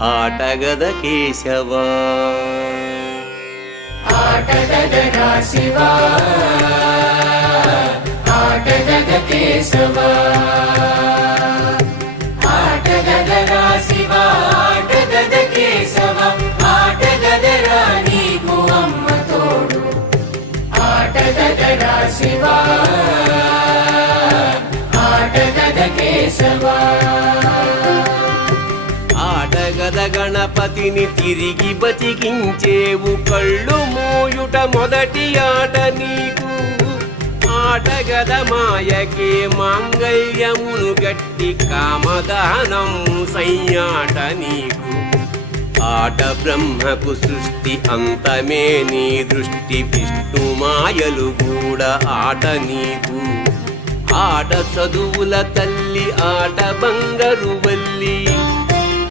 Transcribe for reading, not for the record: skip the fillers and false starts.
ఆటగద కేశవా ఆటగదరా శివా ఆటగద కేశవా ఆటగదరా శివా ఆటగద కేశవా ఆటగదరా నీకు అమ్మ తోడు ఆటగదరా శివా ఆటగద కేశవా ఆటగద గణపతిని తిరిగి బతికించేవు కళ్ళు మూయుట మొదటి ఆట నీకు ఆటగద మాయకే మాంగళ్యమును గట్టి కామదానం సయ్యాట నీకు ఆట బ్రహ్మకు సృష్టి అంతమే నీ దృష్టి విష్ణు మాయలు కూడా ఆట నీకు ఆట చదువుల తల్లి ఆట బంగారు వల్లి